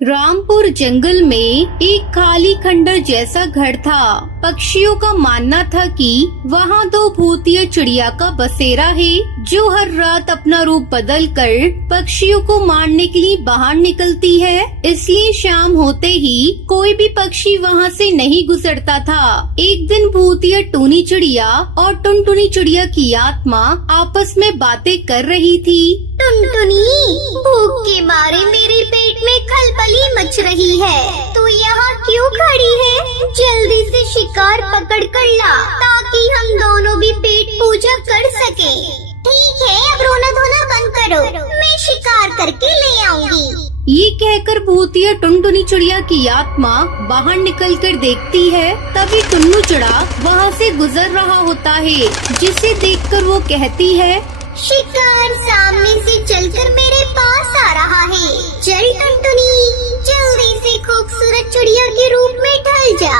रामपुर जंगल में एक खाली खंडर जैसा घर था। पक्षियों का मानना था कि वहाँ दो भूतिया चिड़िया का बसेरा है जो हर रात अपना रूप बदल कर पक्षियों को मारने के लिए बाहर निकलती है। इसलिए शाम होते ही कोई भी पक्षी वहाँ से नहीं गुजरता था। एक दिन भूतिया टूनी चिड़िया और टुनटुनी चिड़िया की आत्मा आपस में बातें कर रही थी। टुनटुनी, भूख के मारे मेरे पेट में खलबली मच रही है। तू यहाँ क्यों खड़ी है? जल्दी से शिकार पकड़ कर ला ताकि हम दोनों भी पेट पूजा कर सके। ठीक है, अब रोना धोना बंद करो, मैं शिकार करके ले आऊंगी। ये कहकर भूतिया टुनटुनी चिड़िया की आत्मा बाहर निकलकर देखती है। तभी टुन्नू चिड़ा वहाँ से गुजर रहा होता है, जिसे देखकर वो कहती है, शिकार सामने से चलकर मेरे पास आ रहा है। चल टुनटुनी, जल्दी से खूबसूरत चिड़िया के रूप में ढल जा।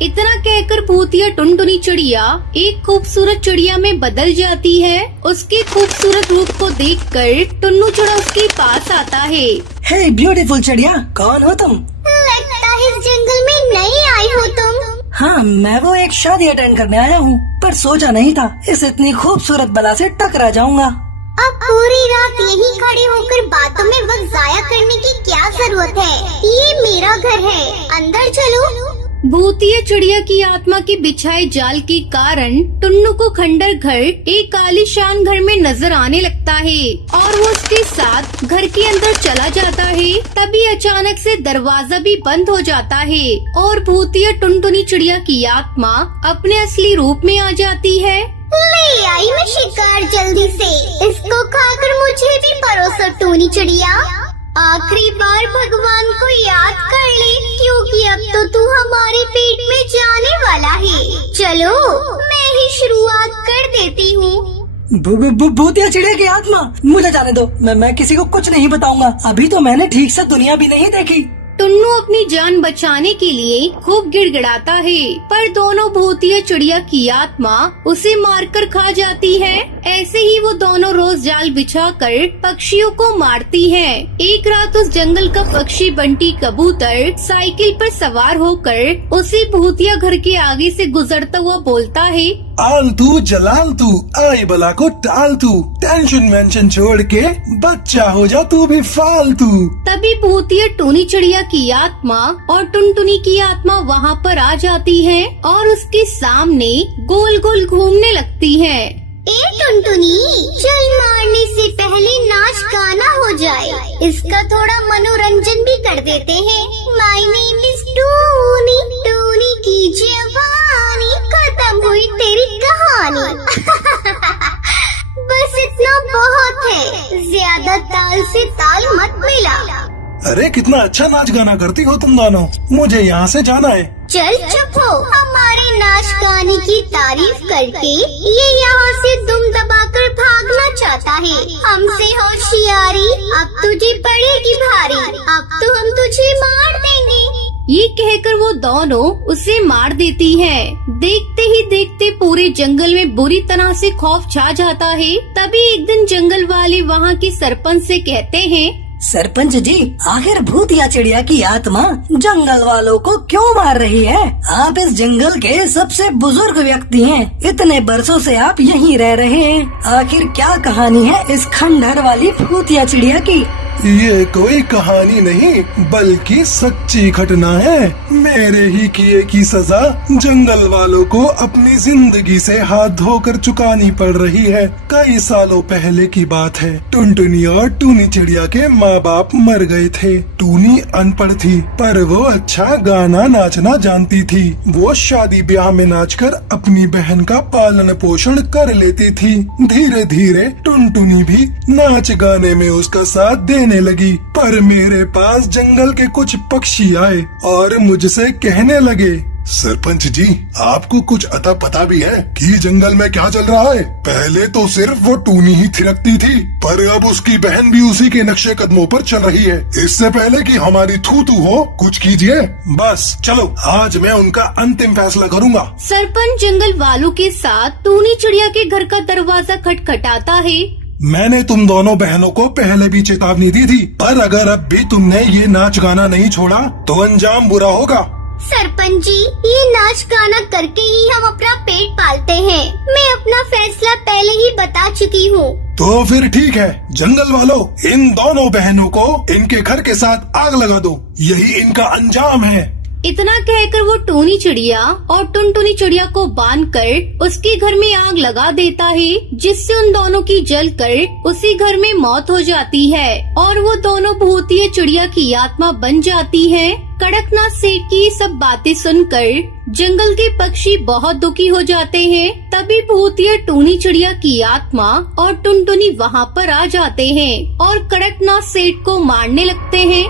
इतना कहकर भूतिया टुनटुनी चिड़िया एक खूबसूरत चिड़िया में बदल जाती है। उसके खूबसूरत रूप को देखकर टुन्नू चिड़ा उसके पास आता है। हे ब्यूटीफुल चिड़िया, कौन हो तुम? लगता है इस जंगल में नई आई हो तुम। हाँ, मैं वो एक शादी अटेंड करने आया हूँ, पर सोचा नहीं था इस इतनी खूबसूरत बला से टकरा जाऊंगा। अब पूरी रात यहीं खड़े होकर बातों में वक्त जाया करने की क्या जरूरत है? ये मेरा घर है, अंदर चलो। भूतिया चिड़िया की आत्मा के बिछाए जाल के कारण टुन्नू को खंडर घर एक आलीशान घर में नजर आने लगता है और वो उसके साथ घर के अंदर चला जाता है। तभी अचानक से दरवाजा भी बंद हो जाता है और भूतिया टुनटुनी चिड़िया की आत्मा अपने असली रूप में आ जाती है। ले आई मैं शिकार, जल्दी से इसको खाकर मुझे भी परोसो टूनी चिड़िया। आखिरी बार भगवान को याद कर ले, क्योंकि अब तो तू हमारे पेट में जाने वाला है। चलो मैं ही शुरुआत कर देती हूँ। भूतिया चिड़िया की आत्मा, मुझे जाने दो, मैं किसी को कुछ नहीं बताऊंगा। अभी तो मैंने ठीक से दुनिया भी नहीं देखी। टुन्नू अपनी जान बचाने के लिए खूब गिड़गिड़ाता है, पर दोनों भूतिया चिड़िया की आत्मा उसे मारकर खा जाती है। ऐसे ही वो दोनों रोज जाल बिछाकर पक्षियों को मारती हैं। एक रात उस जंगल का पक्षी बंटी कबूतर साइकिल पर सवार होकर उसी भूतिया घर के आगे से गुजरता हुआ बोलता है, आलतू जलालतू, आई बला को टालतू, टेंशन वेंशन छोड़ के बच्चा हो जा तू भी फालतू। तभी भूतिया टूनी चिड़िया की आत्मा और टुनटुनी की आत्मा वहाँ पर आ जाती है और उसके सामने गोल गोल घूमने लगती है। ए टुनटुनी, चल मारने से पहले नाच गाना हो जाए, इसका थोड़ा मनोरंजन भी कर देते हैं। माय नेम इज टूनी, टूनी की जवानी, खत्म हुई तेरी कहानी। बस इतना बहुत है, ज्यादा ताल से ताल मत मिला। अरे कितना अच्छा नाच गाना करती हो तुम दोनों, मुझे यहाँ से जाना है। चल चुप हो, हमारे नाच गाने की तारीफ करके ये यहाँ से दुम दबाकर भागना चाहता है। हमसे होशियारी अब तुझे पड़ेगी भारी, अब तो हम तुझे मार देंगे। ये कहकर वो दोनों उसे मार देती है। देखते ही देखते पूरे जंगल में बुरी तरह से खौफ छा जाता है। तभी एक दिन जंगल वाले वहाँ के सरपंच से कहते हैं, सरपंच जी, आखिर भूतिया चिड़िया की आत्मा जंगल वालों को क्यों मार रही है? आप इस जंगल के सबसे बुजुर्ग व्यक्ति हैं। इतने बरसों से आप यहीं रह रहे हैं। आखिर क्या कहानी है इस खंडहर वाली भूतिया चिड़िया की? ये कोई कहानी नहीं बल्कि सच्ची घटना है। मेरे ही किए की सजा जंगल वालों को अपनी जिंदगी से हाथ धोकर चुकानी पड़ रही है। कई सालों पहले की बात है। टुनटुनी और टूनी चिड़िया के माँ बाप मर गए थे। टूनी अनपढ़ थी, पर वो अच्छा गाना नाचना जानती थी। वो शादी ब्याह में नाचकर अपनी बहन का पालन पोषण कर लेती थी। धीरे धीरे टुनटुनी भी नाच गाने में उसका साथ देने लगी। पर मेरे पास जंगल के कुछ पक्षी आए और मुझसे कहने लगे, सरपंच जी, आपको कुछ अता पता भी है कि जंगल में क्या चल रहा है? पहले तो सिर्फ वो टूनी ही थिरकती थी, पर अब उसकी बहन भी उसी के नक्शे कदमों पर चल रही है। इससे पहले कि हमारी थू थू हो, कुछ कीजिए। बस चलो, आज मैं उनका अंतिम फैसला करूंगा। सरपंच जंगल वालों के साथ टूनी चिड़िया के घर का दरवाजा खटखटाता है। मैंने तुम दोनों बहनों को पहले भी चेतावनी दी थी, पर अगर अब भी तुमने ये नाच गाना नहीं छोड़ा तो अंजाम बुरा होगा। सरपंच जी, ये नाच गाना करके ही हम अपना पेट पालते हैं। मैं अपना फैसला पहले ही बता चुकी हूँ। तो फिर ठीक है, जंगल वालों, इन दोनों बहनों को इनके घर के साथ आग लगा दो, यही इनका अंजाम है। इतना कहकर वो टूनी चिड़िया और टुनटुनी चिड़िया को बांधकर उसके घर में आग लगा देता है, जिससे उन दोनों की जलकर उसी घर में मौत हो जाती है और वो दोनों भूतिया चिड़िया की आत्मा बन जाती है। कड़कनाथ सेठ की सब बातें सुनकर जंगल के पक्षी बहुत दुखी हो जाते हैं। तभी भूतिया टूनी चिड़िया की आत्मा और टुनटुनी वहाँ पर आ जाते हैं और कड़कनाथ सेठ को मारने लगते हैं।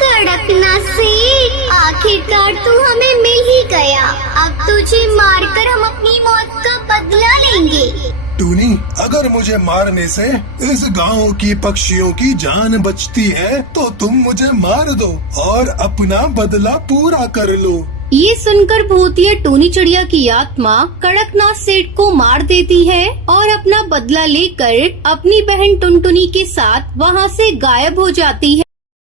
कड़कनाथ सेठ, आखिरकार तू हमें मिल ही गया। अब तुझे मारकर हम अपनी मौत का बदला लेंगे। टूनी, अगर मुझे मारने से इस गांव की पक्षियों की जान बचती है तो तुम मुझे मार दो और अपना बदला पूरा कर लो। ये सुनकर भूतिया टूनी चिड़िया की आत्मा कड़कनाथ सेठ को मार देती है और अपना बदला लेकर अपनी बहन टुनटुनी के साथ वहाँ से गायब हो जाती है।